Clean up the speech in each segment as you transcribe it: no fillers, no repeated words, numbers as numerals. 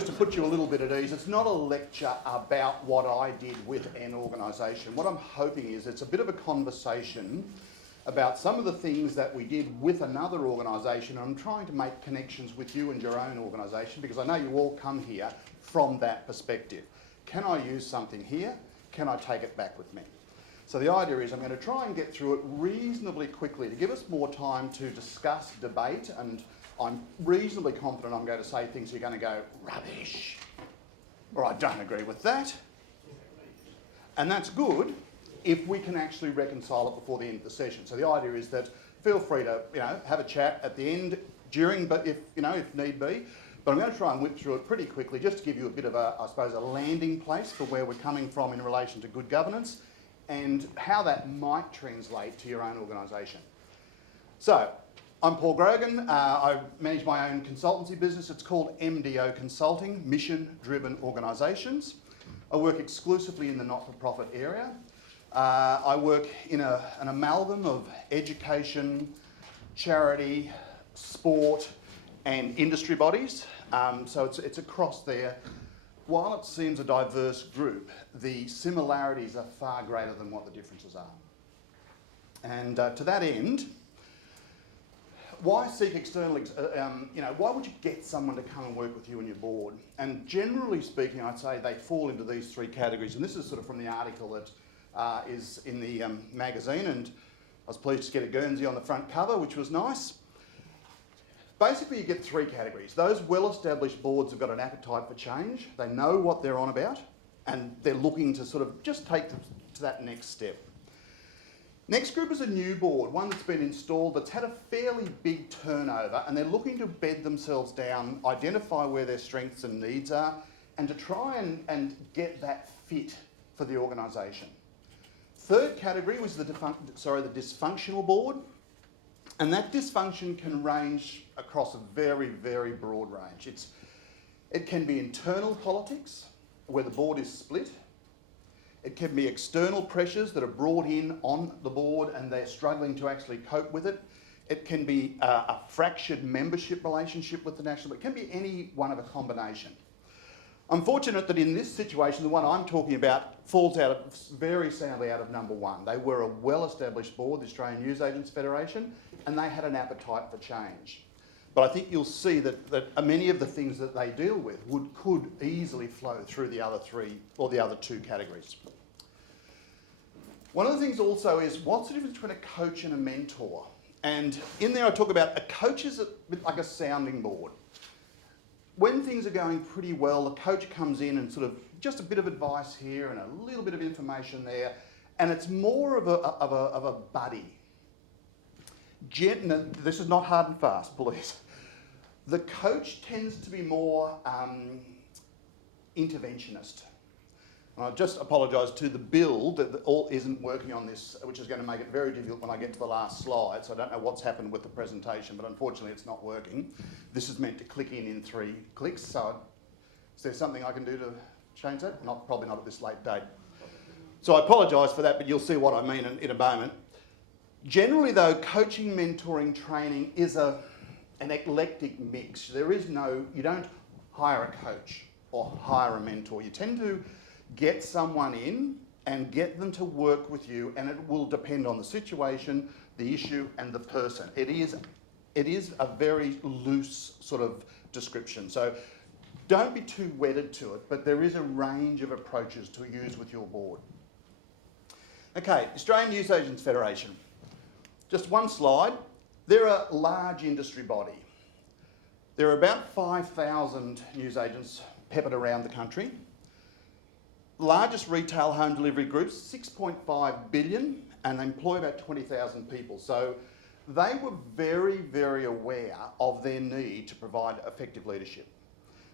just to put you a little bit at ease, it's not a lecture about what I did with an organisation. What I'm hoping is it's a bit of a conversation about some of the things that we did with another organisation. I'm trying to make connections with you and your own organisation because I know you all come here from that perspective. Can I use something here? Can I take it back with me? So the idea is I'm going to try and get through it reasonably quickly to give us more time to discuss, debate, and I'm reasonably confident I'm going to say things you're going to go, rubbish, or I don't agree with that. And that's good if we can actually reconcile it before the end of the session. So the idea is that feel free to have a chat at the end, during, but if need be. But I'm going to try and whip through it pretty quickly just to give you a bit of a landing place for where we're coming from in relation to good governance and how that might translate to your own organisation. So, I'm Paul Grogan. I manage my own consultancy business. It's called MDO Consulting, Mission Driven Organisations. I work exclusively in the not-for-profit area. I work in an amalgam of education, charity, sport, and industry bodies. So it's across there. While it seems a diverse group, the similarities are far greater than what the differences are. And to that end, why seek external, why would you get someone to come and work with you and your board? And generally speaking, I'd say they fall into these three categories. And this is sort of from the article that is in the magazine. And I was pleased to get a Guernsey on the front cover, which was nice. Basically, you get three categories. Those well-established boards have got an appetite for change. They know what they're on about, and they're looking to sort of just take them to that next step. Next group is a new board, one that's been installed, that's had a fairly big turnover, and they're looking to bed themselves down, identify where their strengths and needs are, and to try and get that fit for the organisation. Third category was the dysfunctional board. And that dysfunction can range across a very, very broad range. It can be internal politics, where the board is split. It can be external pressures that are brought in on the board and they're struggling to actually cope with it. It can be a fractured membership relationship with the national, it can be any one of a combination. I'm fortunate that in this situation, the one I'm talking about falls very soundly out of number one. They were a well-established board, the Australian Newsagents Federation, and they had an appetite for change. But I think you'll see that many of the things that they deal with could easily flow through the other three or the other two categories. One of the things also is, what's the difference between a coach and a mentor? And in there I talk about a coach is like a sounding board. When things are going pretty well, the coach comes in and sort of just a bit of advice here and a little bit of information there, and it's more of a buddy. This is not hard and fast, please. The coach tends to be more interventionist. And I just apologise to the build that all isn't working on this, which is going to make it very difficult when I get to the last slide. So I don't know what's happened with the presentation, but unfortunately it's not working. This is meant to click in 3 clicks. So is there something I can do to change that? Probably not at this late date. So I apologise for that, but you'll see what I mean in a moment. Generally though, coaching, mentoring, training is an eclectic mix. You don't hire a coach or hire a mentor. You tend to get someone in and get them to work with you, and it will depend on the situation, the issue, and the person. It is a very loose sort of description. So don't be too wedded to it, but there is a range of approaches to use with your board. Okay, Australian Newsagents Federation. Just one slide. They're a large industry body. There are about 5,000 newsagents peppered around the country. Largest retail home delivery groups, 6.5 billion, and they employ about 20,000 people. So they were very, very aware of their need to provide effective leadership.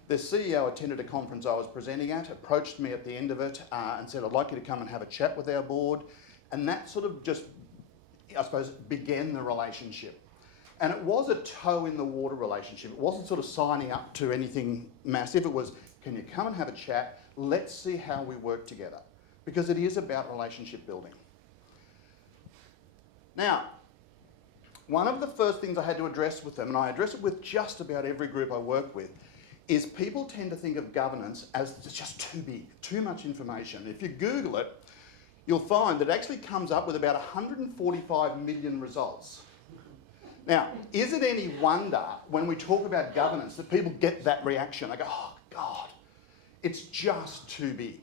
The CEO attended a conference I was presenting at, approached me at the end of it and said, I'd like you to come and have a chat with our board. And that sort of just, I suppose, began the relationship. And it was a toe in the water relationship. It wasn't sort of signing up to anything massive. It was, can you come and have a chat? Let's see how we work together. Because it is about relationship building. Now, one of the first things I had to address with them, and I address it with just about every group I work with, is people tend to think of governance as it's just too big, too much information. If you Google it, you'll find that it actually comes up with about 145 million results. Now, is it any wonder when we talk about governance that people get that reaction? They go, oh God, it's just too big.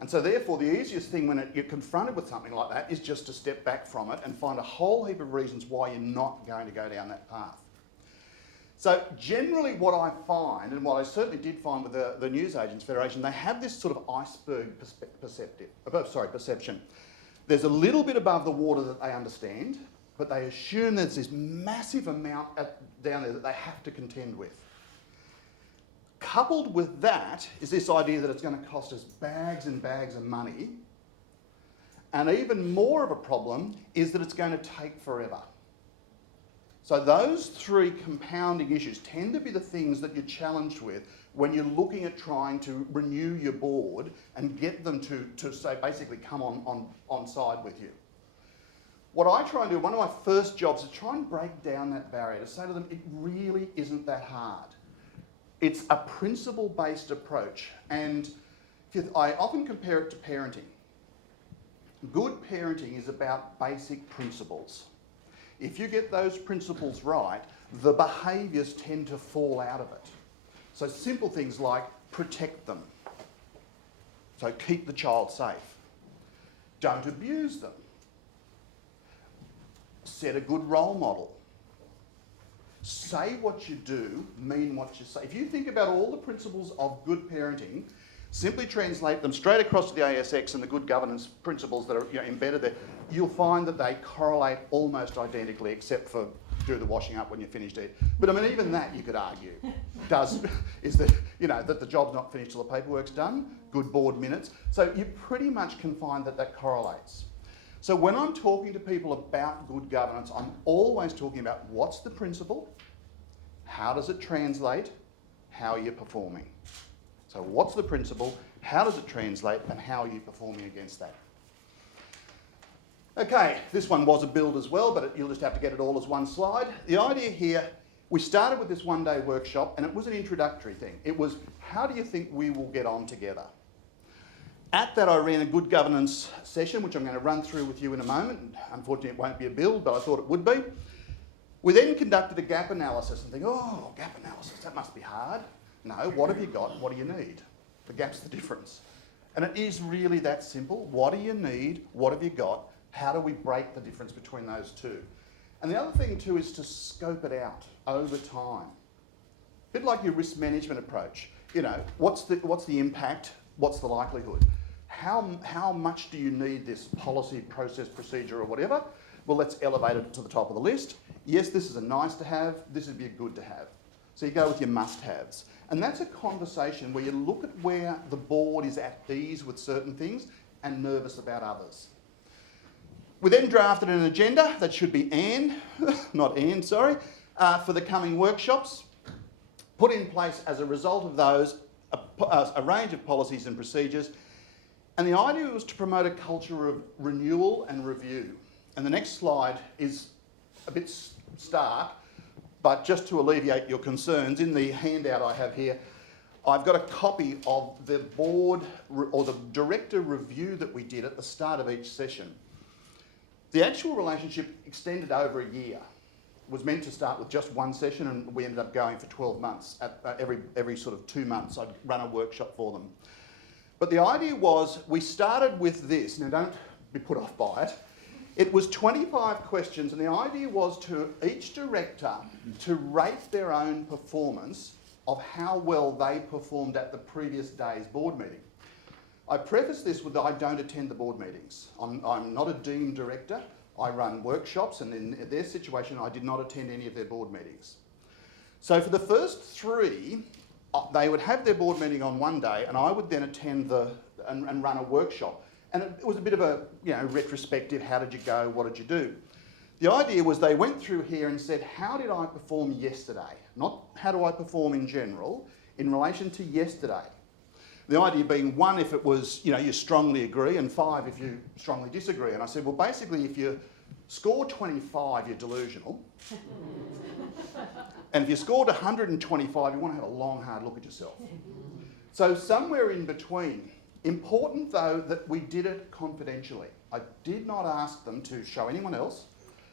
And so therefore the easiest thing when you're confronted with something like that is just to step back from it and find a whole heap of reasons why you're not going to go down that path. So generally what I find, and what I certainly did find with the Newsagents Federation, they have this sort of iceberg perception. There's a little bit above the water that they understand, but they assume there's this massive amount down there that they have to contend with. Coupled with that is this idea that it's going to cost us bags and bags of money, and even more of a problem is that it's going to take forever. So those three compounding issues tend to be the things that you're challenged with when you're looking at trying to renew your board and get them to say, basically come on side with you. What I try and do, one of my first jobs is try and break down that barrier, to say to them, it really isn't that hard. It's a principle-based approach, and I often compare it to parenting. Good parenting is about basic principles. If you get those principles right, the behaviours tend to fall out of it. So simple things like protect them. So keep the child safe. Don't abuse them. Set a good role model. Say what you do, mean what you say. If you think about all the principles of good parenting, simply translate them straight across to the ASX and the good governance principles that are embedded there, you'll find that they correlate almost identically, except for do the washing up when you're finished eating. But I mean, even that you could argue is that that the job's not finished till the paperwork's done. Good board minutes. So you pretty much can find that correlates. So when I'm talking to people about good governance, I'm always talking about what's the principle, how does it translate, how are you performing. So what's the principle, how does it translate, and how are you performing against that? Okay, this one was a build as well, but you'll just have to get it all as one slide. The idea here, we started with this one-day workshop, and it was an introductory thing. It was, how do you think we will get on together? At that, I ran a good governance session, which I'm going to run through with you in a moment. Unfortunately, it won't be a build, but I thought it would be. We then conducted a gap analysis and think, oh, gap analysis, that must be hard. No, what have you got? What do you need? The gap's the difference. And it is really that simple. What do you need? What have you got? How do we break the difference between those two? And the other thing too is to scope it out over time. A bit like your risk management approach. What's the impact? What's the likelihood? How much do you need this policy, process, procedure or whatever? Well, let's elevate it to the top of the list. Yes, this is a nice to have. This would be a good to have. So you go with your must-haves. And that's a conversation where you look at where the board is at ease with certain things and nervous about others. We then drafted an agenda that should be for the coming workshops, put in place as a result of those a range of policies and procedures. And the idea was to promote a culture of renewal and review. And the next slide is a bit stark, but just to alleviate your concerns, in the handout I have here, I've got a copy of the board or the director review that we did at the start of each session. The actual relationship extended over a year. It was meant to start with just one session, and we ended up going for 12 months. Every sort of 2 months, I'd run a workshop for them. But the idea was, we started with this. Now, don't be put off by it. It was 25 questions, and the idea was to each director to rate their own performance of how well they performed at the previous day's board meeting. I preface this with that I don't attend the board meetings. I'm not a deemed director. I run workshops, and in their situation, I did not attend any of their board meetings. So for the first 3, they would have their board meeting on one day, and I would then attend and run a workshop. And it was a bit of a retrospective. How did you go? What did you do? The idea was they went through here and said, how did I perform yesterday? Not how do I perform in general, in relation to yesterday. The idea being 1, if it was, you strongly agree, and 5, if you strongly disagree. And I said, well, basically, if you score 25, you're delusional. And if you scored 125, you want to have a long, hard look at yourself. So somewhere in between. Important, though, that we did it confidentially. I did not ask them to show anyone else.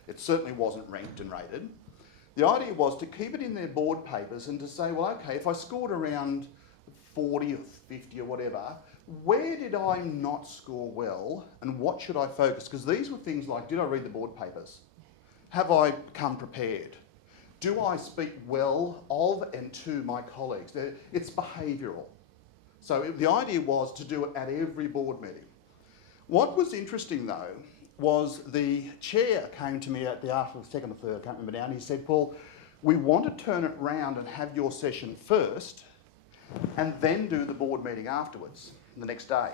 It certainly wasn't ranked and rated. The idea was to keep it in their board papers and to say, well, okay, if I scored around 40 or 50 or whatever, where did I not score well and what should I focus? Because these were things like, did I read the board papers? Have I come prepared? Do I speak well of and to my colleagues? It's behavioural. So the idea was to do it at every board meeting. What was interesting though was the chair came to me at the after the second or third, I can't remember now, and he said, Paul, we want to turn it round and have your session first and then do the board meeting afterwards, the next day.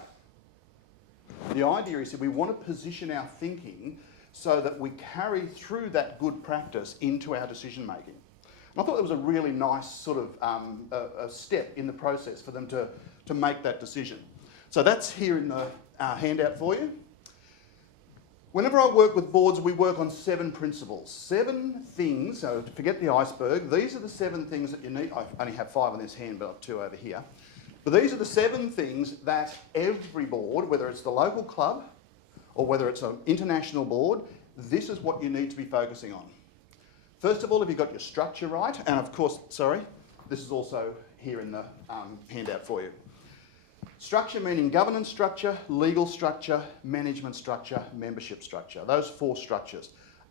The idea is that we want to position our thinking so that we carry through that good practice into our decision making. And I thought that was a really nice sort of a step in the process for them to make that decision. So that's here in the handout for you. Whenever I work with boards, we work on 7 principles. 7 things, so forget the iceberg, these are the 7 things that you need. I only have 5 on this hand, but I have 2 over here. But these are the 7 things that every board, whether it's the local club or whether it's an international board, this is what you need to be focusing on. First of all, if you've got your structure right, and of course, this is also here in the handout for you. Structure meaning governance structure, legal structure, management structure, membership structure. Those 4 structures.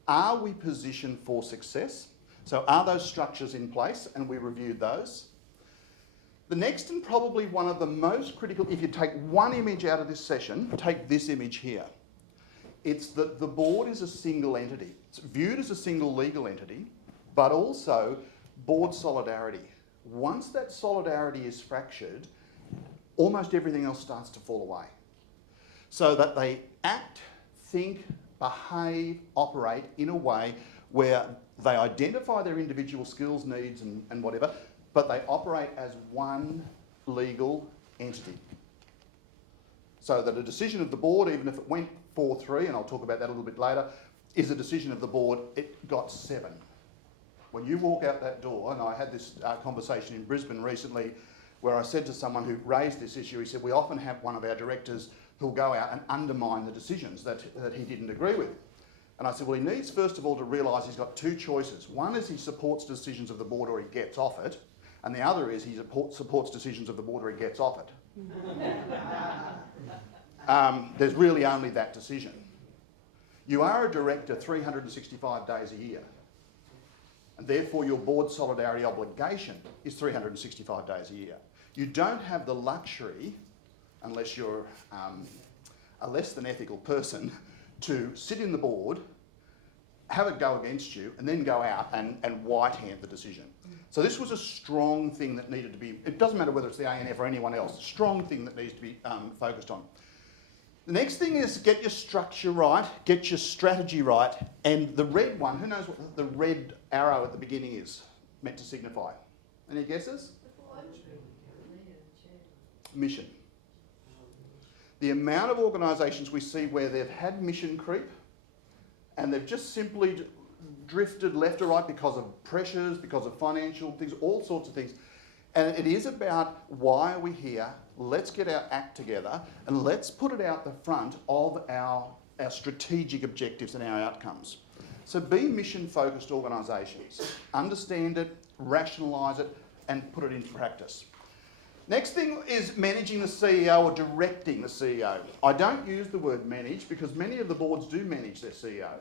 Are we positioned for success? So are those structures in place? And we reviewed those. The next and probably one of the most critical, if you take one image out of this session, take this image here. It's that the board is a single entity. It's viewed as a single legal entity, but also board solidarity. Once that solidarity is fractured, almost everything else starts to fall away. So that they act, think, behave, operate in a way where they identify their individual skills, needs and whatever, but they operate as one legal entity. So that a decision of the board, even if it went 4-3, and I'll talk about that a little bit later, is a decision of the board, it got 7. When you walk out that door, and I had this conversation in Brisbane recently where I said to someone who raised this issue, he said, we often have one of our directors who'll go out and undermine the decisions that he didn't agree with. And I said, well, he needs first of all to realise he's got 2 choices. One is he supports decisions of the board or he gets off it, and the other is he supports decisions of the board or he gets off it. There's really only that decision. You are a director 365 days a year, and therefore your board solidarity obligation is 365 days a year. You don't have the luxury, unless you're a less than ethical person, to sit in the board, have it go against you, and then go out and white-hand the decision. So this was a strong thing that needed to be, it doesn't matter whether it's the ANF or anyone else, a strong thing that needs to be focused on. The next thing is get your structure right, get your strategy right, and the red one, who knows what the red arrow at the beginning is meant to signify? Any guesses? Mission. The amount of organisations we see where they've had mission creep and they've just simply drifted left or right because of pressures, because of financial things, all sorts of things. And it is about why are we here? Let's get our act together and let's put it out the front of our strategic objectives and our outcomes. So be mission-focused organisations. Understand it, rationalise it, and put it into practice. Next thing is managing the CEO or directing the CEO. I don't use the word manage because many of the boards do manage their CEO.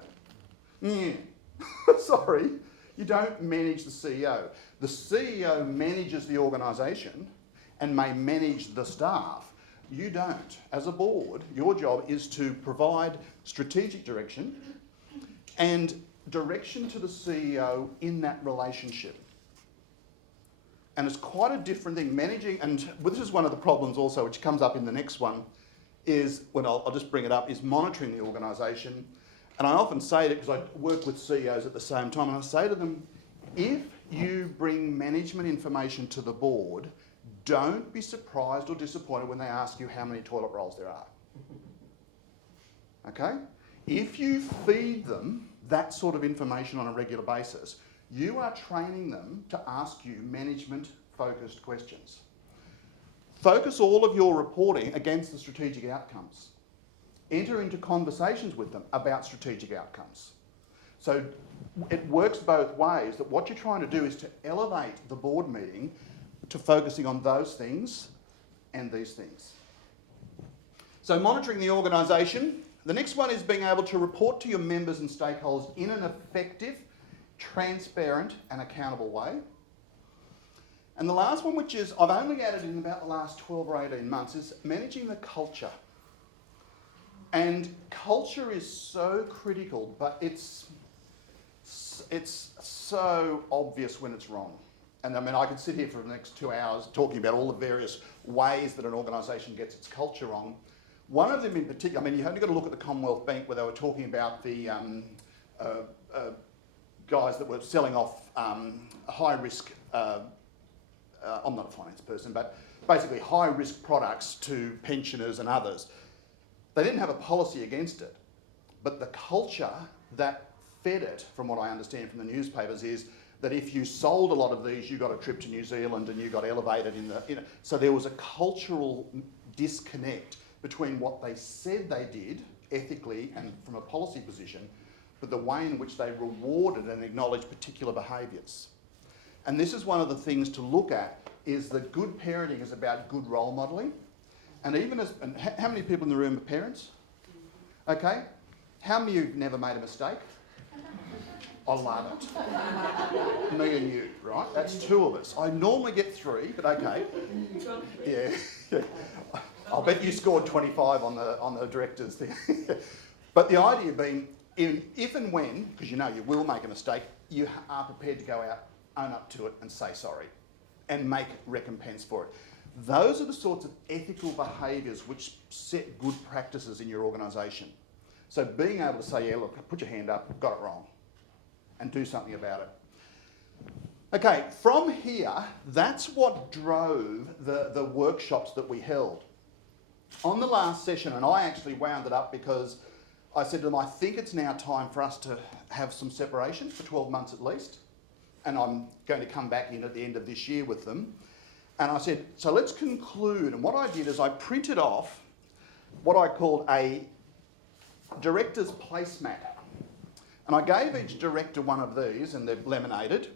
Sorry, you don't manage the CEO. The CEO manages the organisation and may manage the staff. You don't. As a board, your job is to provide strategic direction and direction to the CEO in that relationship. And it's quite a different thing. Managing, and this is one of the problems also, which comes up in the next one, is, when I'll just bring it up, is monitoring the organisation. And I often say it because I work with CEOs at the same time, and I say to them, if you bring management information to the board, don't be surprised or disappointed when they ask you how many toilet rolls there are. Okay? If you feed them that sort of information on a regular basis, You are training them to ask you management-focused questions. Focus all of your reporting against the strategic outcomes. Enter into conversations with them about strategic outcomes. So it works both ways, that what you're trying to do is to elevate the board meeting to focusing on those things and these things. So monitoring the organisation. The next one is being able to report to your members and stakeholders in an effective, transparent and accountable way. And the last one, which is I've only added in about the last 12 or 18 months, is managing the culture. And culture is so critical, but it's so obvious when it's wrong. And I mean, I could sit here for the next 2 hours talking about all the various ways that an organisation gets its culture wrong. One of them in particular, I mean, you only got to look at the Commonwealth Bank where they were talking about the guys that were selling off high risk, I'm not a finance person, but basically high risk products to pensioners and others. They didn't have a policy against it, but the culture that fed it, from what I understand from the newspapers, is that if you sold a lot of these, you got a trip to New Zealand and you got elevated in the, so there was a cultural disconnect between what they said they did ethically and from a policy position, but the way in which they rewarded and acknowledged particular behaviours. And this is one of the things to look at, is that good parenting is about good role modelling. And even as, and how many people in the room are parents? Okay. How many of you have never made a mistake? I love it. Me and you, right? That's 2 of us. I normally get 3, but okay. Yeah. I'll bet you scored 25 on the directors thing. But the idea being, if and when, because you know you will make a mistake, you are prepared to go out, own up to it and say sorry and make recompense for it. Those are the sorts of ethical behaviours which set good practices in your organisation. So being able to say, yeah, look, put your hand up, got it wrong, and do something about it. Okay, from here, that's what drove the workshops that we held. On the last session, and I actually wound it up because I said to them, I think it's now time for us to have some separation for 12 months at least. And I'm going to come back in at the end of this year with them. And I said, so let's conclude. And what I did is I printed off what I called a director's placemat. And I gave each director one of these, and they're laminated.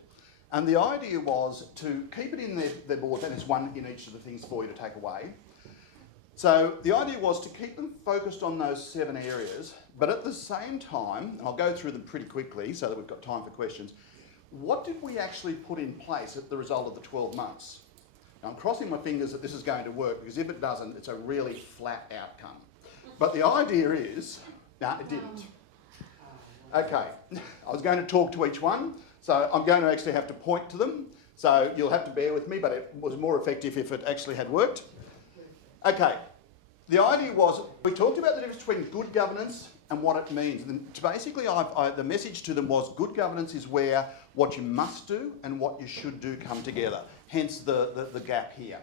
And the idea was to keep it in their board, and there's one in each of the things for you to take away. So the idea was to keep them focused on those 7 areas, but at the same time, and I'll go through them pretty quickly so that we've got time for questions, what did we actually put in place at the result of the 12 months? Now, I'm crossing my fingers that this is going to work, because if it doesn't, it's a really flat outcome. But the idea is, no, it didn't. Okay, I was going to talk to each one, so I'm going to actually have to point to them. So you'll have to bear with me, but it was more effective if it actually had worked. Okay, the idea was, we talked about the difference between good governance and what it means. And basically, the message to them was good governance is where what you must do and what you should do come together, hence the gap here.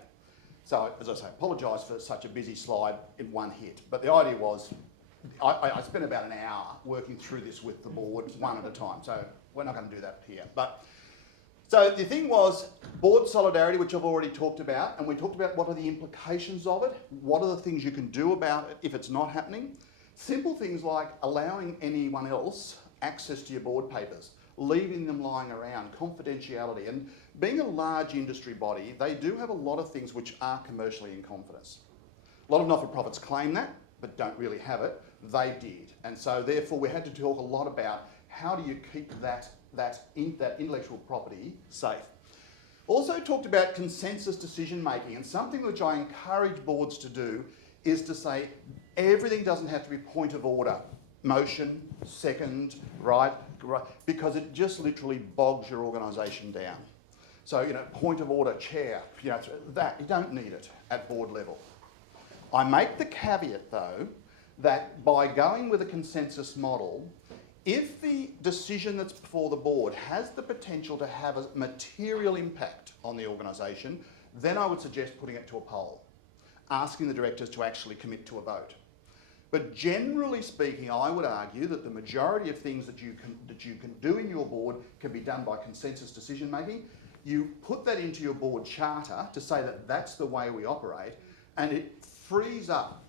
So, as I say, apologise for such a busy slide in one hit. But the idea was, I spent about an hour working through this with the board, one at a time. So we're not going to do that here. But so the thing was board solidarity, which I've already talked about, and we talked about what are the implications of it, what are the things you can do about it if it's not happening. Simple things like allowing anyone else access to your board papers, leaving them lying around, confidentiality, and being a large industry body, they do have a lot of things which are commercially in confidence. A lot of not-for-profits claim that, but don't really have it. They did. And so therefore we had to talk a lot about how do you keep that intellectual property safe. Also talked about consensus decision making, and something which I encourage boards to do is to say everything doesn't have to be point of order, motion, second, right, because it just literally bogs your organisation down. So, point of order, chair, that, you don't need it at board level. I make the caveat though, that by going with a consensus model, if the decision that's before the board has the potential to have a material impact on the organisation, then I would suggest putting it to a poll, asking the directors to actually commit to a vote. But generally speaking, I would argue that the majority of things that you can do in your board can be done by consensus decision making. You put that into your board charter to say that that's the way we operate, and it frees up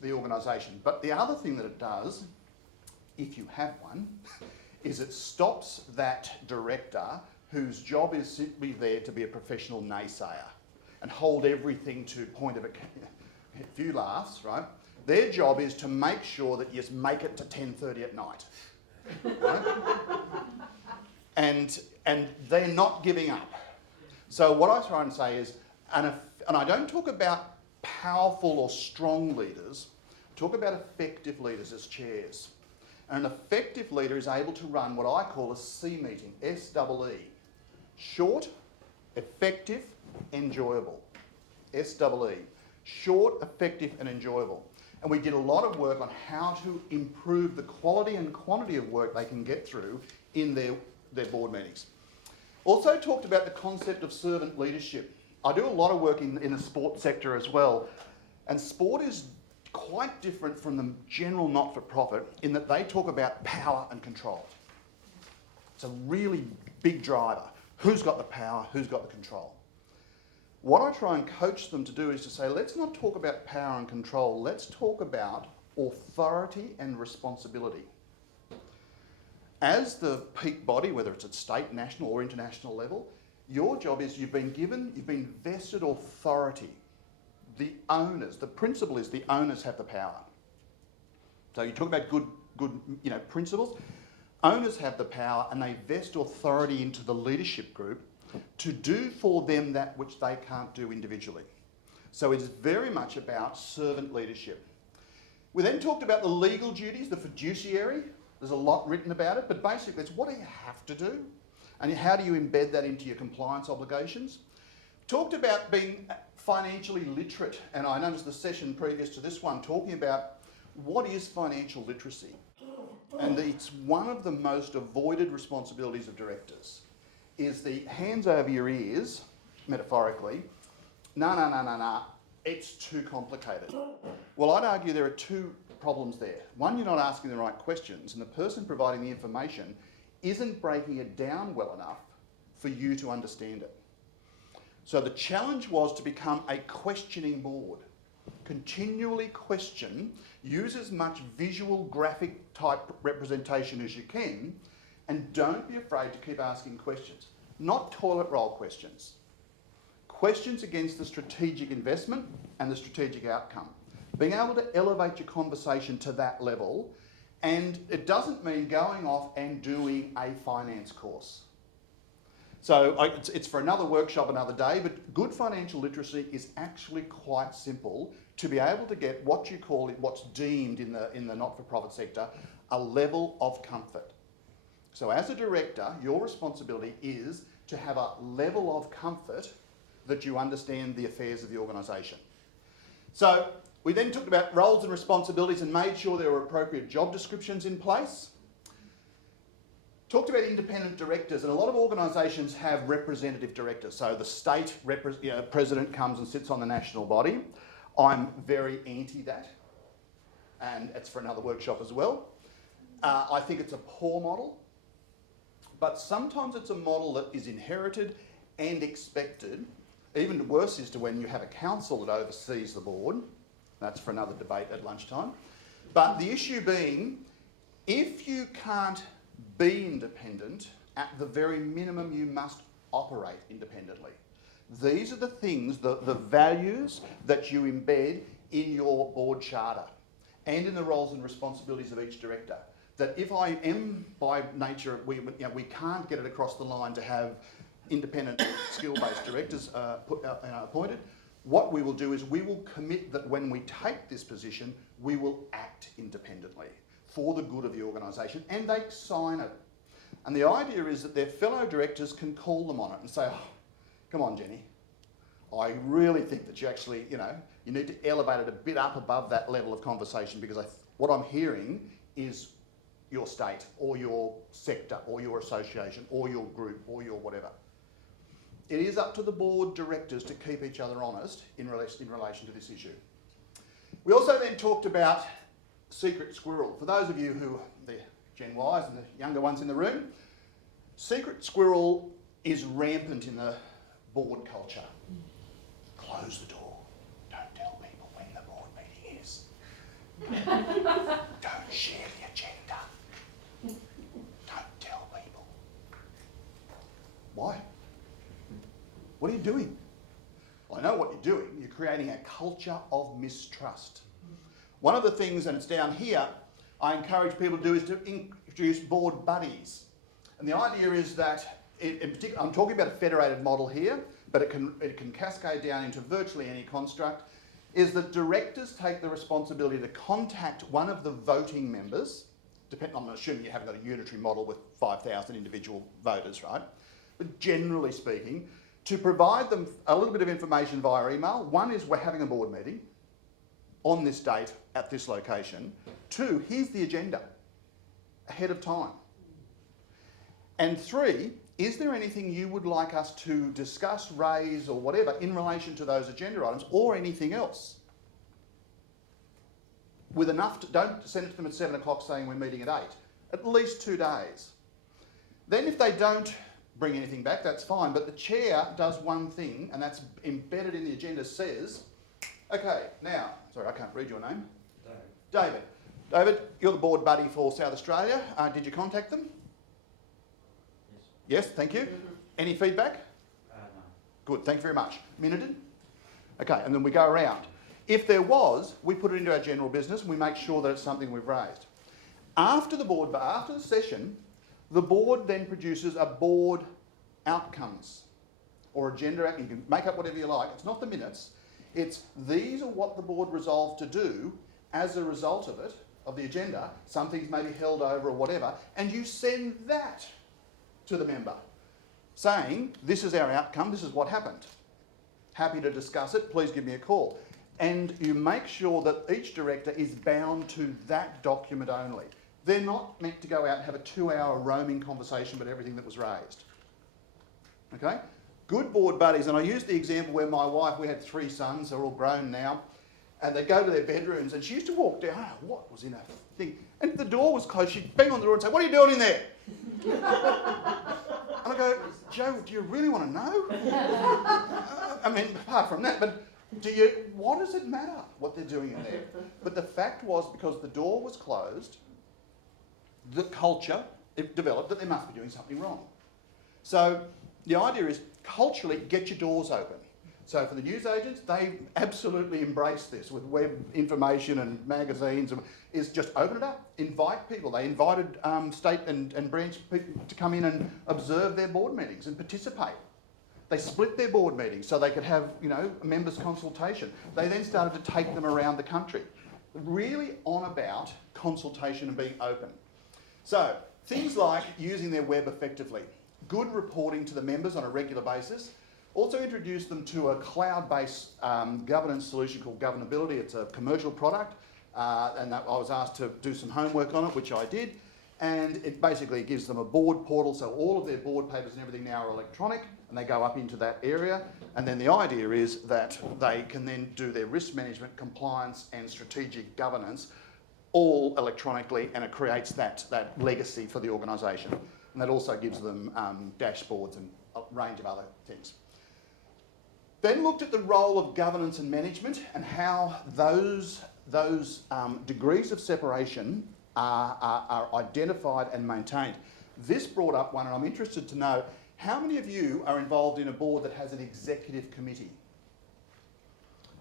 the organisation. But the other thing that it does, if you have one, is it stops that director whose job is simply there to be a professional naysayer and hold everything to point of a few laughs, right? Their job is to make sure that you just make it to 10:30 at night, right? and they're not giving up. So what I try and say is, and I don't talk about powerful or strong leaders, I talk about effective leaders as chairs. And an effective leader is able to run what I call a C meeting, S-E-E. Short, effective, enjoyable. S-E-E. Short, effective and enjoyable. And we did a lot of work on how to improve the quality and quantity of work they can get through in their board meetings. Also talked about the concept of servant leadership. I do a lot of work in the sport sector as well. And sport is quite different from the general not-for-profit in that they talk about power and control. It's a really big driver. Who's got the power? Who's got the control? What I try and coach them to do is to say, let's not talk about power and control, let's talk about authority and responsibility. As the peak body, whether it's at state, national or international level, your job is you've been vested authority. The owners, the principle is the owners have the power. So you talk about good principles. Owners have the power and they vest authority into the leadership group to do for them that which they can't do individually. So it's very much about servant leadership. We then talked about the legal duties, the fiduciary. There's a lot written about it, but basically it's what do you have to do? And how do you embed that into your compliance obligations? Talked about being financially literate, and I noticed the session previous to this one talking about what is financial literacy. And it's one of the most avoided responsibilities of directors, is the hands over your ears, metaphorically, no, it's too complicated. Well, I'd argue there are two problems there. One, you're not asking the right questions, and the person providing the information isn't breaking it down well enough for you to understand it. So the challenge was to become a questioning board. Continually question, use as much visual graphic type representation as you can, and don't be afraid to keep asking questions. Not toilet roll questions. Questions against the strategic investment and the strategic outcome. Being able to elevate your conversation to that level, and it doesn't mean going off and doing a finance course. So it's for another workshop another day, but good financial literacy is actually quite simple to be able to get what you call it, what's deemed in the not-for-profit sector, a level of comfort. So as a director, your responsibility is to have a level of comfort that you understand the affairs of the organisation. So we then talked about roles and responsibilities and made sure there were appropriate job descriptions in place. Talked about independent directors, and a lot of organisations have representative directors. So the state president comes and sits on the national body. I'm very anti that, and it's for another workshop as well. I think it's a poor model, but sometimes it's a model that is inherited and expected. Even worse is to when you have a council that oversees the board. That's for another debate at lunchtime. But the issue being, if you can't be independent, at the very minimum you must operate independently. These are the things, the values that you embed in your board charter and in the roles and responsibilities of each director. That if I am by nature, we can't get it across the line to have independent skill-based directors appointed, what we will do is we will commit that when we take this position, we will act independently for the good of the organisation, and they sign it. And the idea is that their fellow directors can call them on it and say, oh, come on, Jenny, I really think that you actually, you need to elevate it a bit up above that level of conversation, because what I'm hearing is your state or your sector or your association or your group or your whatever. It is up to the board directors to keep each other honest in relation to this issue. We also then talked about Secret Squirrel. For those of you who, the Gen Ys and the younger ones in the room, Secret Squirrel is rampant in the board culture. Close the door. Don't tell people when the board meeting is. Don't share the agenda. Don't tell people. Why? What are you doing? Well, I know what you're doing. You're creating a culture of mistrust. One of the things, and it's down here, I encourage people to do is to introduce board buddies. And the idea is that, in particular, I'm talking about a federated model here, but it can cascade down into virtually any construct, is that directors take the responsibility to contact one of the voting members, I'm assuming you haven't got a unitary model with 5,000 individual voters, right? But generally speaking, to provide them a little bit of information via email. One is, we're having a board meeting on this date at this location. Two, here's the agenda ahead of time. And three, is there anything you would like us to discuss, raise, or whatever in relation to those agenda items, or anything else? With enough, don't send it to them at 7 o'clock saying we're meeting at 8. At least 2 days. Then if they don't bring anything back, that's fine, but the chair does one thing, and that's embedded in the agenda, says, okay, now, sorry, I can't read your name. David. David, you're the board buddy for South Australia. Did you contact them? Yes, thank you. Any feedback? No. Good, thank you very much. Minuted? Okay, and then we go around. If there was, we put it into our general business and we make sure that it's something we've raised. After the session, the board then produces a board outcomes or agenda. You can make up whatever you like. It's not the minutes. It's these are what the board resolved to do as a result of it, of the agenda. Some things may be held over or whatever, and you send that to the member saying, this is our outcome, this is what happened. Happy to discuss it, please give me a call. And you make sure that each director is bound to that document only. They're not meant to go out and have a 2-hour roaming conversation about everything that was raised. Okay? Good board buddies, and I used the example where my wife, we had 3 sons, they're all grown now, and they go to their bedrooms, and she used to walk down, what was in a thing? And if the door was closed, she'd bang on the door and say, what are you doing in there? And I go, Joe, do you really want to know? I mean, apart from that, but what does it matter what they're doing in there? But the fact was, because the door was closed, the culture, it developed that they must be doing something wrong. So the idea is, culturally, get your doors open. So for the newsagents, they absolutely embrace this with web information and magazines, is just open it up, invite people. They invited state and branch people to come in and observe their board meetings and participate. They split their board meetings so they could have, a members' consultation. They then started to take them around the country, really on about consultation and being open. So things like using their web effectively, good reporting to the members on a regular basis. Also introduce them to a cloud-based governance solution called Governability. It's a commercial product, and I was asked to do some homework on it, which I did. And it basically gives them a board portal, so all of their board papers and everything now are electronic, and they go up into that area. And then the idea is that they can then do their risk management, compliance, and strategic governance all electronically, and it creates that legacy for the organisation. And that also gives them dashboards and a range of other things. Then looked at the role of governance and management and how those degrees of separation are identified and maintained. This brought up one, and I'm interested to know, how many of you are involved in a board that has an executive committee?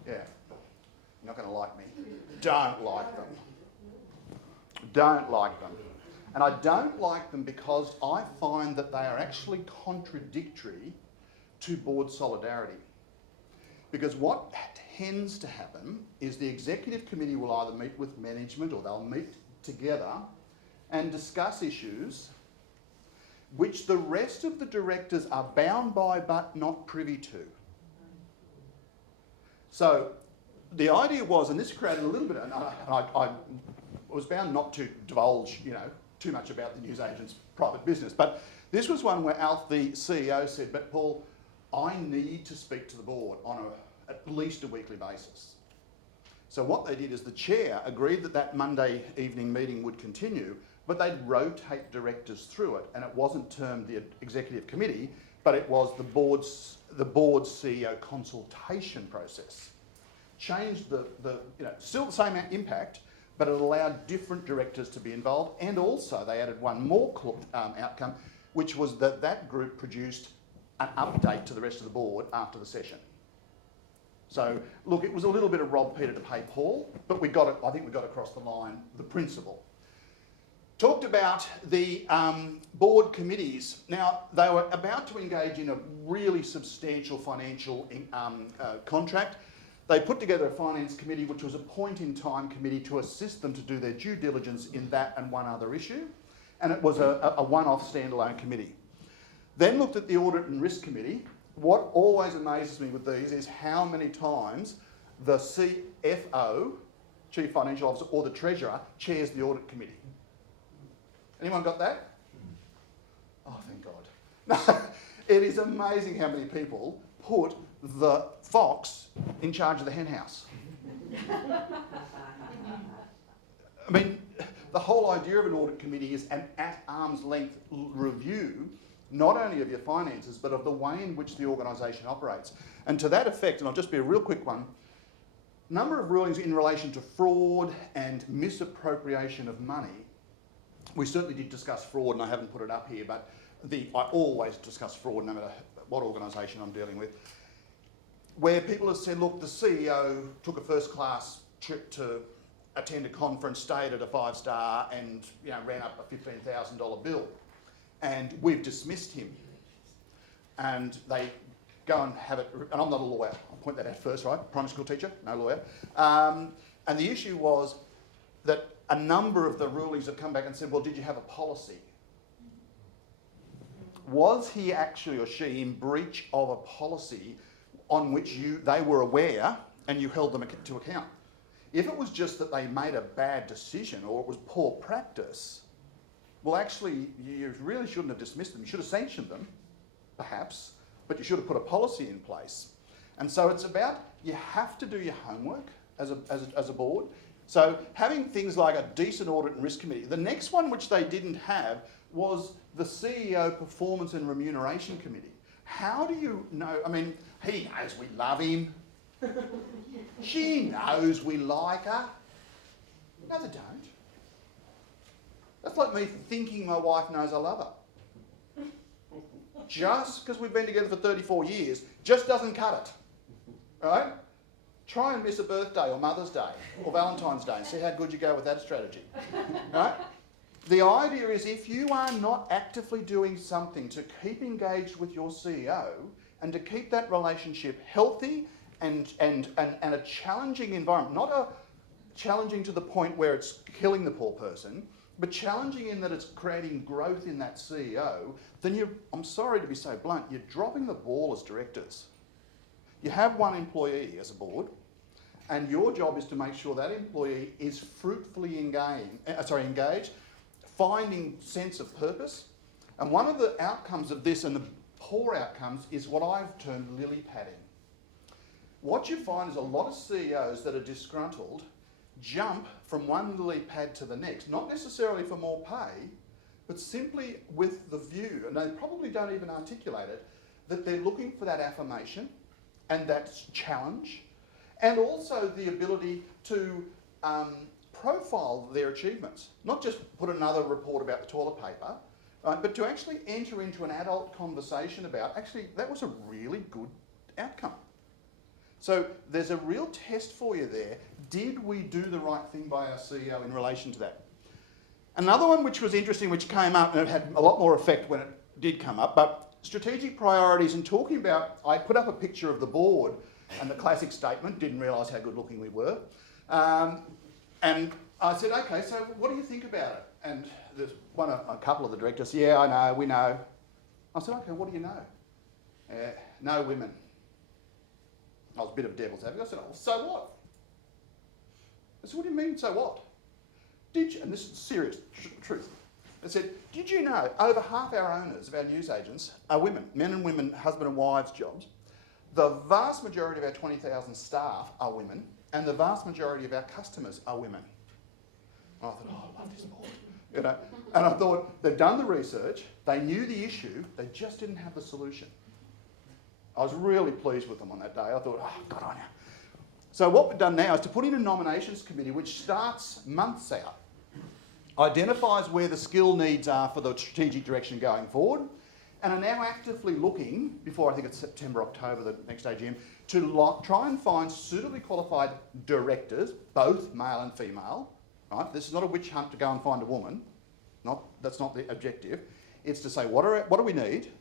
Yeah, you're not going to like me. Don't like them. Don't like them. And I don't like them because I find that they are actually contradictory to board solidarity. Because what tends to happen is the executive committee will either meet with management or they'll meet together and discuss issues which the rest of the directors are bound by but not privy to. So the idea was, and this created a little bit, and I was bound not to divulge, too much about the newsagent's private business, but this was one where Alf, the CEO, said, but Paul, I need to speak to the board on at least a weekly basis. So what they did is the chair agreed that that Monday evening meeting would continue, but they'd rotate directors through it, and it wasn't termed the executive committee, but it was the board's CEO consultation process. Changed still the same impact, but it allowed different directors to be involved, and also they added one more outcome, which was that group produced an update to the rest of the board after the session. So, look, it was a little bit of rob Peter to pay Paul, but I think we got across the line the principle. Talked about the board committees. Now, they were about to engage in a really substantial financial contract. They put together a finance committee, which was a point-in-time committee to assist them to do their due diligence in that and one other issue. And it was a one-off standalone committee. Then looked at the audit and risk committee. What always amazes me with these is how many times the CFO, Chief Financial Officer, or the Treasurer chairs the audit committee. Anyone got that? Oh, thank God. No, it is amazing how many people put the fox in charge of the hen house. I mean, the whole idea of an audit committee is an at arm's length review, not only of your finances, but of the way in which the organisation operates. And to that effect, and I'll just be a real quick one, number of rulings in relation to fraud and misappropriation of money. We certainly did discuss fraud, and I haven't put it up here, but I always discuss fraud no matter what organisation I'm dealing with, where people have said, look, the CEO took a first-class trip to attend a conference, stayed at a 5-star, and ran up a $15,000 bill. And we've dismissed him. And they go and have it, and I'm not a lawyer, I'll point that out first, right? Primary school teacher, no lawyer. And the issue was that a number of the rulings have come back and said, well, did you have a policy? Was he actually or she in breach of a policy on which they were aware and you held them to account? If it was just that they made a bad decision or it was poor practice, well, actually, you really shouldn't have dismissed them. You should have sanctioned them, perhaps, but you should have put a policy in place. And so it's about, you have to do your homework as a board. So having things like a decent audit and risk committee. The next one which they didn't have was the CEO Performance and Remuneration Committee. How do you know? I mean, he knows we love him. She knows we like her. No, they don't. That's like me thinking my wife knows I love her. Just because we've been together for 34 years just doesn't cut it. Right? Try and miss a birthday or Mother's Day or Valentine's Day and see how good you go with that strategy. Right? The idea is if you are not actively doing something to keep engaged with your CEO and to keep that relationship healthy and a challenging environment, not a challenging to the point where it's killing the poor person, but challenging in that it's creating growth in that CEO, then I'm sorry to be so blunt, you're dropping the ball as directors. You have one employee as a board, and your job is to make sure that employee is fruitfully engaged, finding sense of purpose. And one of the outcomes of this and the poor outcomes is what I've termed lily padding. What you find is a lot of CEOs that are disgruntled jump from one lily pad to the next, not necessarily for more pay, but simply with the view, and they probably don't even articulate it, that they're looking for that affirmation and that challenge, and also the ability to profile their achievements. Not just put another report about the toilet paper, but to actually enter into an adult conversation about, actually, that was a really good outcome. So there's a real test for you there. Did we do the right thing by our CEO in relation to that? Another one which was interesting, which came up, and it had a lot more effect when it did come up, but strategic priorities and talking about, I put up a picture of the board and the classic statement, didn't realise how good looking we were. And I said, okay, so what do you think about it? And there's a couple of the directors, yeah, I know, we know. I said, okay, what do you know? No women. I was a bit of devil's advocate. I said, oh, so what? I said, what do you mean, so what? Did you, and this is serious truth. I said, did you know over half our owners of our newsagents are women, men and women, husband and wives jobs. The vast majority of our 20,000 staff are women. and the vast majority of our customers are women. And I thought, oh, I love this board. You know, and I thought, they've done the research, they knew the issue, they just didn't have the solution. I was really pleased with them on that day. I thought, oh, good on you. So what we've done now is to put in a nominations committee which starts months out, identifies where the skill needs are for the strategic direction going forward, and are now actively looking, before I think it's September, October, the next AGM, to try and find suitably qualified directors, both male and female. Right? This is not a witch hunt to go and find a woman. That's not the objective. It's to say, what do we need,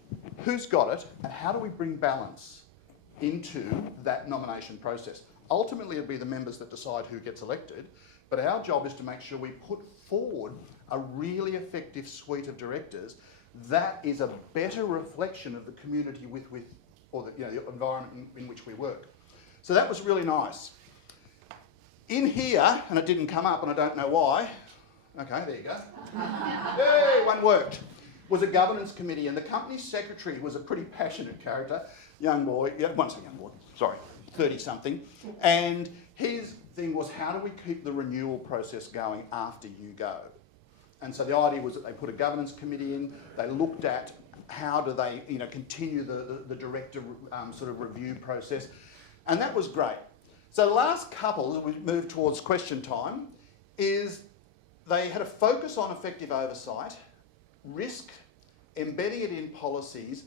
who's got it, and how do we bring balance into that nomination process? Ultimately, it'll be the members that decide who gets elected, but our job is to make sure we put forward a really effective suite of directors that is a better reflection of the community or the environment in which we work. So that was really nice. In here, and it didn't come up and I don't know why, okay, there you go. Yay, one worked. Was a governance committee, and the company secretary was a pretty passionate character, young boy, once a young boy, sorry, 30-something, and his thing was, how do we keep the renewal process going after you go? And so the idea was that they put a governance committee in, they looked at how do they continue the director sort of review process, and that was great. So the last couple, as we move towards question time, is they had a focus on effective oversight, risk, embedding it in policies,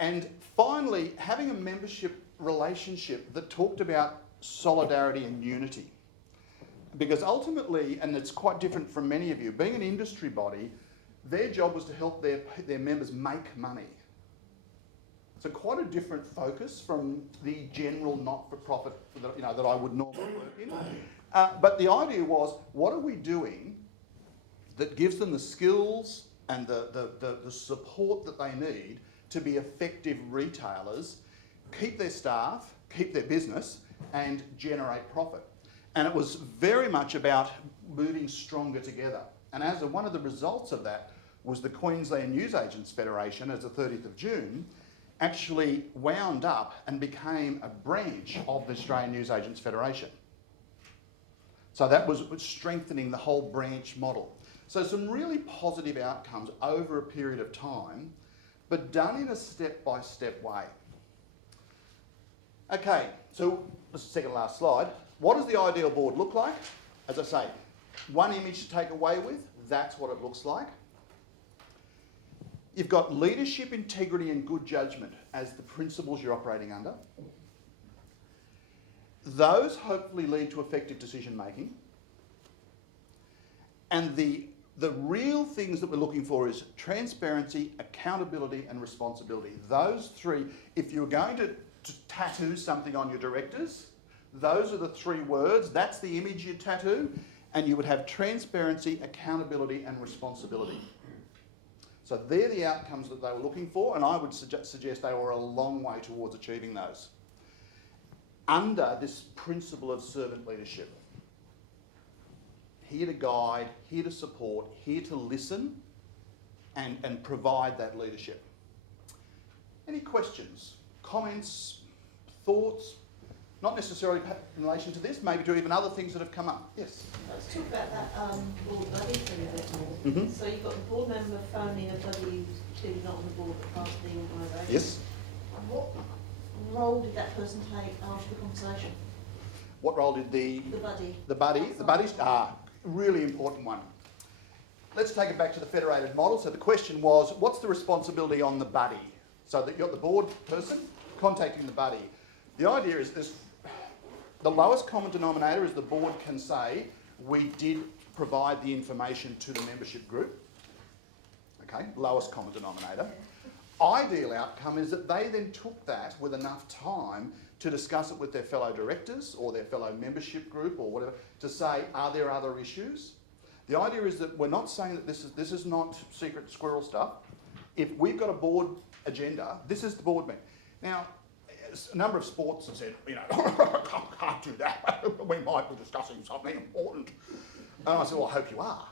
and finally having a membership relationship that talked about solidarity and unity. Because ultimately, and it's quite different from many of you, being an industry body, their job was to help their members make money. So quite a different focus from the general not-for-profit that I would normally work in. But the idea was, what are we doing that gives them the skills and the support that they need to be effective retailers, keep their staff, keep their business, and generate profit. And it was very much about moving stronger together. And as one of the results of that was the Queensland Newsagents Federation, as the 30th of June, actually wound up and became a branch of the Australian Newsagents Federation. So that was strengthening the whole branch model. So some really positive outcomes over a period of time, but done in a step-by-step way. Okay, so this is the second last slide. What does the ideal board look like? As I say, one image to take away with, that's what it looks like. You've got leadership, integrity and good judgment as the principles you're operating under. Those hopefully lead to effective decision making. And the real things that we're looking for is transparency, accountability and responsibility. Those three, if you're going to tattoo something on your directors, those are the three words, that's the image you tattoo, and you would have transparency, accountability and responsibility. So they're the outcomes that they were looking for, and I would suggest they were a long way towards achieving those. Under this principle of servant leadership. Here to guide, here to support, here to listen and provide that leadership. Any questions, comments, thoughts? Not necessarily in relation to this, maybe to even other things that have come up. Yes? Let's talk about that board buddy thing a bit more. Mm-hmm. So you've got the board member phoning a buddy who's clearly not on the board but part of the organisation. Yes. What role did that person take after the conversation? What role did the buddy? The buddies? Really important one. Let's take it back to the federated model. So the question was, what's the responsibility on the buddy? So that you've got the board person contacting the buddy. The idea is this. The lowest common denominator is the board can say, we did provide the information to the membership group. Okay, lowest common denominator. Ideal outcome is that they then took that with enough time to discuss it with their fellow directors or their fellow membership group or whatever, to say, are there other issues? The idea is that we're not saying that this is not secret squirrel stuff. If we've got a board agenda, this is the board meeting. Now, a number of sports have said, can't do that. We might be discussing something important. And I said, well, I hope you are.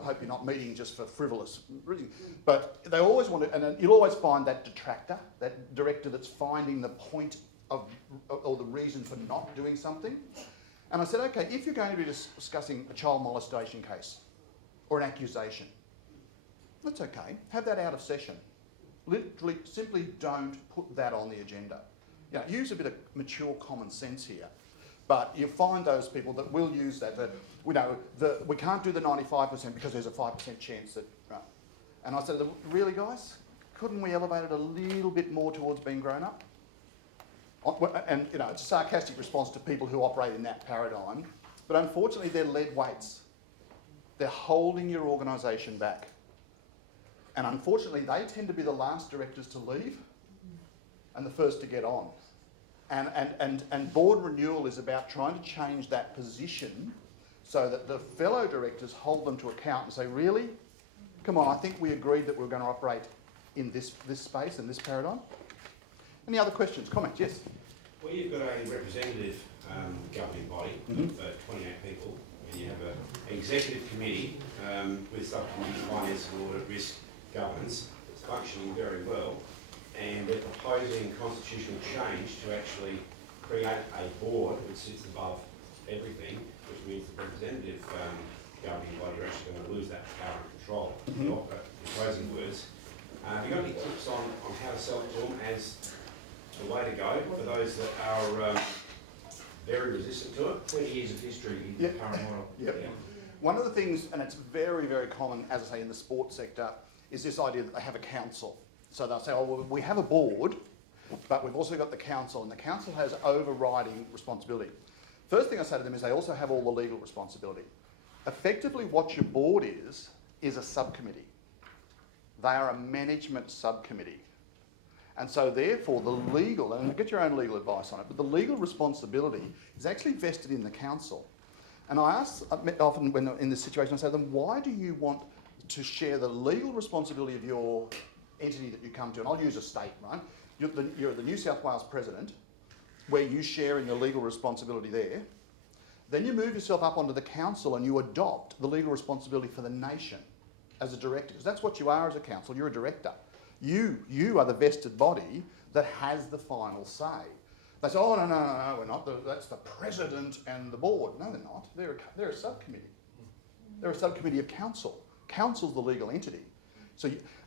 I hope you're not meeting just for frivolous reasons. But they always want to, and you'll always find that detractor, that director that's finding the point of, or the reason for not doing something. And I said, okay, if you're going to be discussing a child molestation case or an accusation, that's okay. Have that out of session. Literally, simply don't put that on the agenda. Use a bit of mature common sense here. But you find those people that will use that. We can't do the 95% because there's a 5% chance that... Right. And I said to them, really, guys? Couldn't we elevate it a little bit more towards being grown up? And, it's a sarcastic response to people who operate in that paradigm. But unfortunately, they're lead weights. They're holding your organisation back. And unfortunately, they tend to be the last directors to leave and the first to get on. And board renewal is about trying to change that position so that the fellow directors hold them to account and say, really? Come on, I think we agreed that we were going to operate in this space and this paradigm. Any other questions, comments? Yes? Well, you've got a representative governing body of 28 people, and you have an executive committee with subcommittee finance and audit, risk, governance. It's functioning very well, and they're proposing constitutional change to actually create a board which sits above everything, which means the representative governing body are actually going to lose that power and control. In closing words, have you got any tips on how to sell it to them as the way to go for those that are very resistant to it? 20 years of history in the current model. Yep. Yeah. One of the things, and it's very, very common, as I say, in the sports sector, is this idea that they have a council. So they'll say, oh, well, we have a board, but we've also got the council, and the council has overriding responsibility. First thing I say to them is they also have all the legal responsibility. Effectively, what your board is a subcommittee. They are a management subcommittee. And so therefore the legal, and get your own legal advice on it, but the legal responsibility is actually vested in the council. And I ask often when in this situation, I say to them, why do you want to share the legal responsibility of your entity that you come to? And I'll use a state, right? You're the New South Wales president, where you share in the legal responsibility there. Then you move yourself up onto the council and you adopt the legal responsibility for the nation as a director, because that's what you are as a council. You're a director. You are the vested body that has the final say. They say, oh, no, we're not. That's the president and the board. No, they're not. They're a subcommittee. They're a subcommittee of council. Council's the legal entity.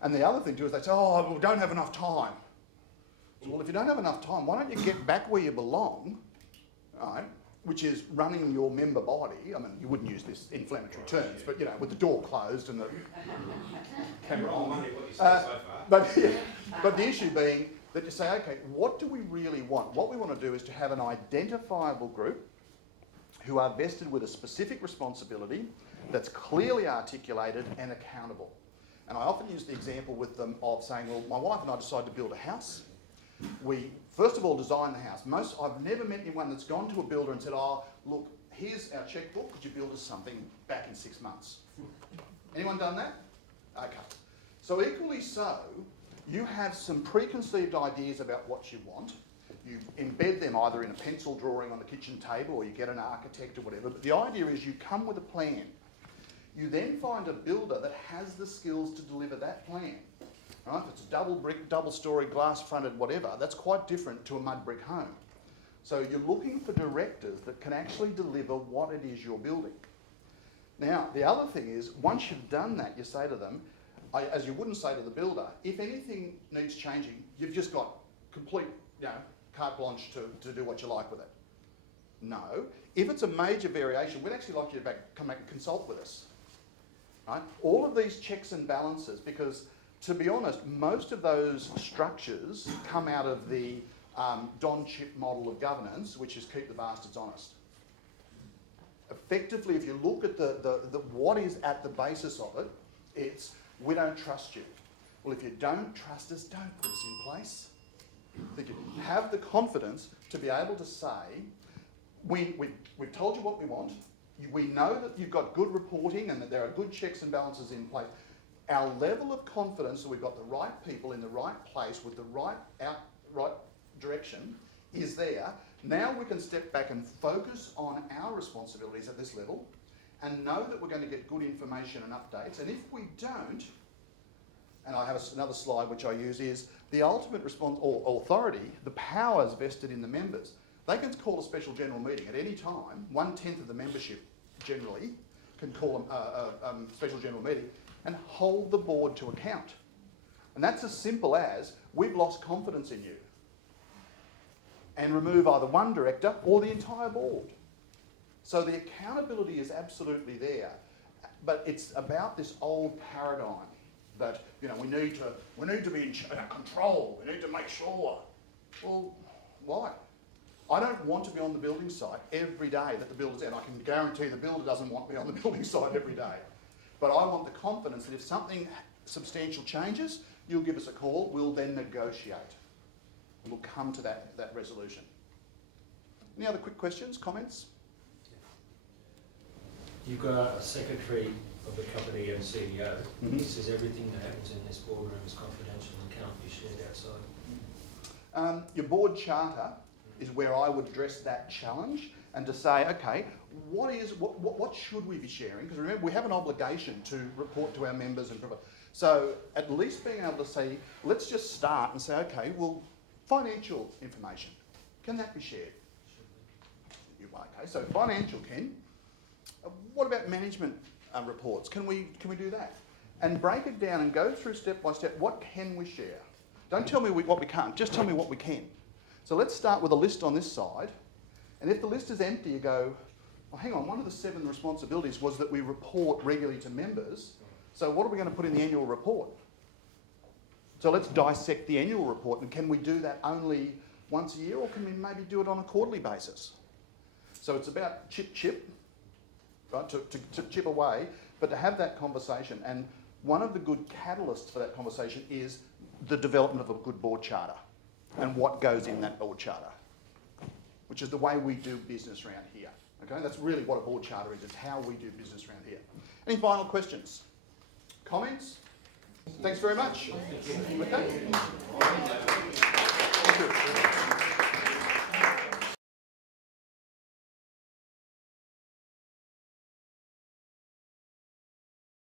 And the other thing too is they say, oh, we don't have enough time. Well, if you don't have enough time, why don't you get back where you belong, right? Which is running your member body. I mean, you wouldn't use this inflammatory terms, but with the door closed and the camera on. But the issue being that you say, okay, what do we really want? What we want to do is to have an identifiable group who are vested with a specific responsibility that's clearly articulated and accountable. And I often use the example with them of saying, well, my wife and I decided to build a house. We first of all design the house. I've never met anyone that's gone to a builder and said, oh, look, here's our checkbook, could you build us something back in 6 months? Anyone done that? Okay. So equally so, you have some preconceived ideas about what you want. You embed them either in a pencil drawing on the kitchen table or you get an architect or whatever. But the idea is you come with a plan. You then find a builder that has the skills to deliver that plan. Right? If it's a double brick, double storey, glass fronted, whatever, that's quite different to a mud brick home. So you're looking for directors that can actually deliver what it is you're building. Now, the other thing is, once you've done that, you say to them, as you wouldn't say to the builder, if anything needs changing, you've just got complete carte blanche to do what you like with it. No. If it's a major variation, we'd actually like you to come back and consult with us. Right? All of these checks and balances, because to be honest, most of those structures come out of the Don Chip model of governance, which is keep the bastards honest. Effectively, if you look at the what is at the basis of it, it's we don't trust you. Well, if you don't trust us, don't put us in place. That you have the confidence to be able to say, we've told you what we want. We know that you've got good reporting and that there are good checks and balances in place. Our level of confidence that we've got the right people in the right place with the right direction is there. Now we can step back and focus on our responsibilities at this level and know that we're going to get good information and updates. And if we don't, and I have another slide which I use, is the ultimate response or authority, the powers vested in the members. They can call a special general meeting at any time. 1/10 of the membership generally can call a special general meeting and hold the board to account. And that's as simple as, we've lost confidence in you, and remove either one director or the entire board. So the accountability is absolutely there, but it's about this old paradigm that, you know, we need to be in control, we need to make sure. Well, why? I don't want to be on the building site every day that the builder's there, and I can guarantee the builder doesn't want me on the building site every day. But I want the confidence that if something substantial changes, you'll give us a call, we'll then negotiate. And we'll come to that resolution. Any other quick questions, comments? You've got a secretary of the company and CEO. Mhm. He says everything that happens in this boardroom is confidential and can't be shared outside. Your board charter is where I would address that challenge and to say, okay, what should we be sharing? Because remember, we have an obligation to report to our members and provide. So at least being able to say, let's just start and say, okay, well, financial information, can that be shared? Okay, so financial can. What about management reports? Can we do that? And break it down and go through step by step. What can we share? Don't tell me what we can't, just tell me what we can. So let's start with a list on this side. And if the list is empty, you go, well, hang on, one of the 7 responsibilities was that we report regularly to members. So what are we going to put in the annual report? So let's dissect the annual report, and can we do that only once a year, or can we maybe do it on a quarterly basis? So it's about chip, right, to chip away, but to have that conversation. And one of the good catalysts for that conversation is the development of a good board charter and what goes in that board charter, which is the way we do business around here. Okay, that's really what a board charter is. It's how we do business around here. Any final questions? Comments? Thanks very much. Okay. Thank you.